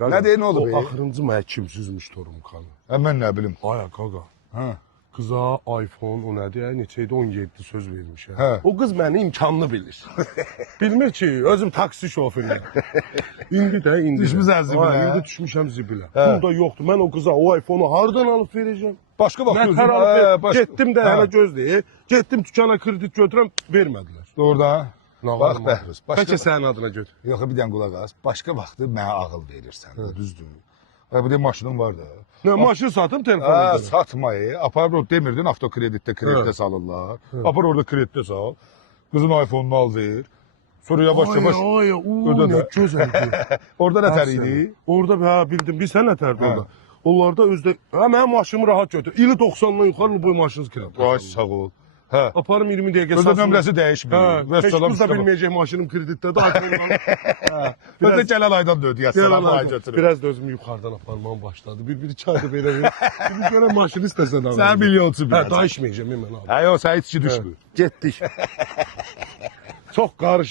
Nə deyir, nə oldu be? O axırıncı mənə kimsizmiş Torumkanı. Mən nə bilim. Aya qaqa. Hə. Qıza iPhone, o nədir? Neçə idi? 17 söz vermiş. Hə. O qız məni imkanlı bilir. Bilmir ki, özüm taksi şoförüyəm. İndi də. Düşmüsən zibilə. Ay, indi düşmüşəm zibilə. Bunda yoxdur. Mən o qıza o iPhone-u hardan alıb verəcəm? Başqa vaxt Nətər alıb başqa. getdim də hələ gözləyir. Getdim dükana kredit götürəm, vermədilər. Doğrudan. Bax be. Bəlkə sənin adına götür. Yox, bir dənə qulaq as. Başqa vaxtı mənə ağıl verirsən. Düzdür. Bu da maşının var da. Nə maşın satım telefonu. Satmayı. Apar o demirdin avtokreditdə kreditə salırlar. Apar orada kreditə sal. Qızın iPhone-unu al ver. Sonra yavaş-yavaş ödə də. Gözəldir. Orada nətər idi? Orada hə bildim. Bir sən nətərdir orada. Onlarda özdə mənim maşınımı rahat götür. İli 90-dan yuxarı bu maşınız kredit. Ay sağ ol. Hə. Aparım 20 dəqiqə Özdə nömrəsi dəyişmir. Heç qız da bilməyəcək maşınım kreditdədir. iPhone-dan. Özdə gələn aydan da ödəyəsən. Ay götürür. Biraz da özümü yuxarıdan aparmam başladı. Bir çay da belə ver. Bir görə maşını istəsən al. Sən milyonçu bir. Hə, dəyişməyəcəm mən abi. Hə, yox, sən heç düşmür. Getdik. Çox qarışıq.